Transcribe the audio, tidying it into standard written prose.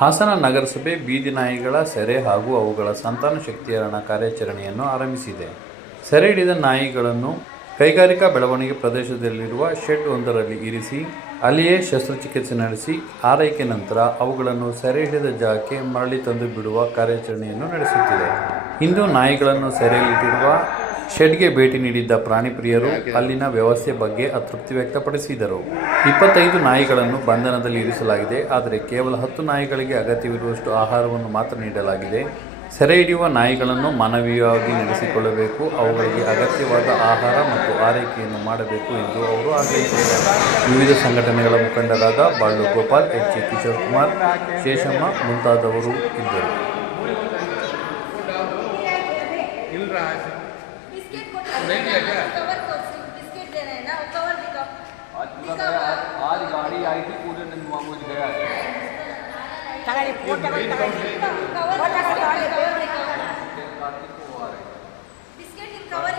ಹಾಸನ ನಗರಸಭೆ ಬೀದಿ ನಾಯಿಗಳ ಸೆರೆ ಹಾಗೂ ಅವುಗಳ ಸಂತಾನ ಶಕ್ತೀಕರಣ ಕಾರ್ಯಾಚರಣೆಯನ್ನು ಆರಂಭಿಸಿದೆ. ಸೆರೆ ಹಿಡಿದ ನಾಯಿಗಳನ್ನು ಕೈಗಾರಿಕಾ ಬೆಳವಣಿಗೆ ಪ್ರದೇಶದಲ್ಲಿರುವ ಶೆಡ್ ಒಂದರಲ್ಲಿ ಇರಿಸಿ ಅಲ್ಲಿಯೇ ಶಸ್ತ್ರಚಿಕಿತ್ಸೆ ನಡೆಸಿ ಆರೈಕೆ ನಂತರ ಅವುಗಳನ್ನು ಸೆರೆ ಹಿಡಿದ ಜಾಗಕ್ಕೆ ಮರಳಿ ತಂದು ಬಿಡುವ ಕಾರ್ಯಾಚರಣೆಯನ್ನು ನಡೆಸುತ್ತಿದೆ. ಇಂದು ನಾಯಿಗಳನ್ನು ಸೆರೆಯಲ್ಲಿಟ್ಟಿರುವ ಶೆಡ್ಗೆ ಭೇಟಿ ನೀಡಿದ್ದ ಪ್ರಾಣಿ ಪ್ರಿಯರು ಅಲ್ಲಿನ ವ್ಯವಸ್ಥೆ ಬಗ್ಗೆ ಅತೃಪ್ತಿ ವ್ಯಕ್ತಪಡಿಸಿದರು. 25 ನಾಯಿಗಳನ್ನು ಬಂಧನದಲ್ಲಿ ಇರಿಸಲಾಗಿದೆ. ಆದರೆ ಕೇವಲ 10 ನಾಯಿಗಳಿಗೆ ಅಗತ್ಯವಿರುವಷ್ಟು ಆಹಾರವನ್ನು ಮಾತ್ರ ನೀಡಲಾಗಿದೆ. ಸೆರೆ ಹಿಡಿಯುವ ನಾಯಿಗಳನ್ನು ಮಾನವೀಯವಾಗಿ ನಡೆಸಿಕೊಳ್ಳಬೇಕು, ಅವುಗಳಿಗೆ ಅಗತ್ಯವಾದ ಆಹಾರ ಮತ್ತು ಆರೈಕೆಯನ್ನು ಮಾಡಬೇಕು ಎಂದು ಅವರು ಆಗ್ರಹಿಸಿದ್ದಾರೆ. ವಿವಿಧ ಸಂಘಟನೆಗಳ ಮುಖಂಡರಾದ ಬಾಳು ಗೋಪಾಲ್, ಎಚ್. ಕಿಶೋರ್ ಕುಮಾರ್, ಶೇಷಮ್ಮ ಮುಂತಾದವರು ಇದ್ದರು. आज गाड़ी आई थी पूरे दिन वहाँ मुझ गया है बिस्किट कवर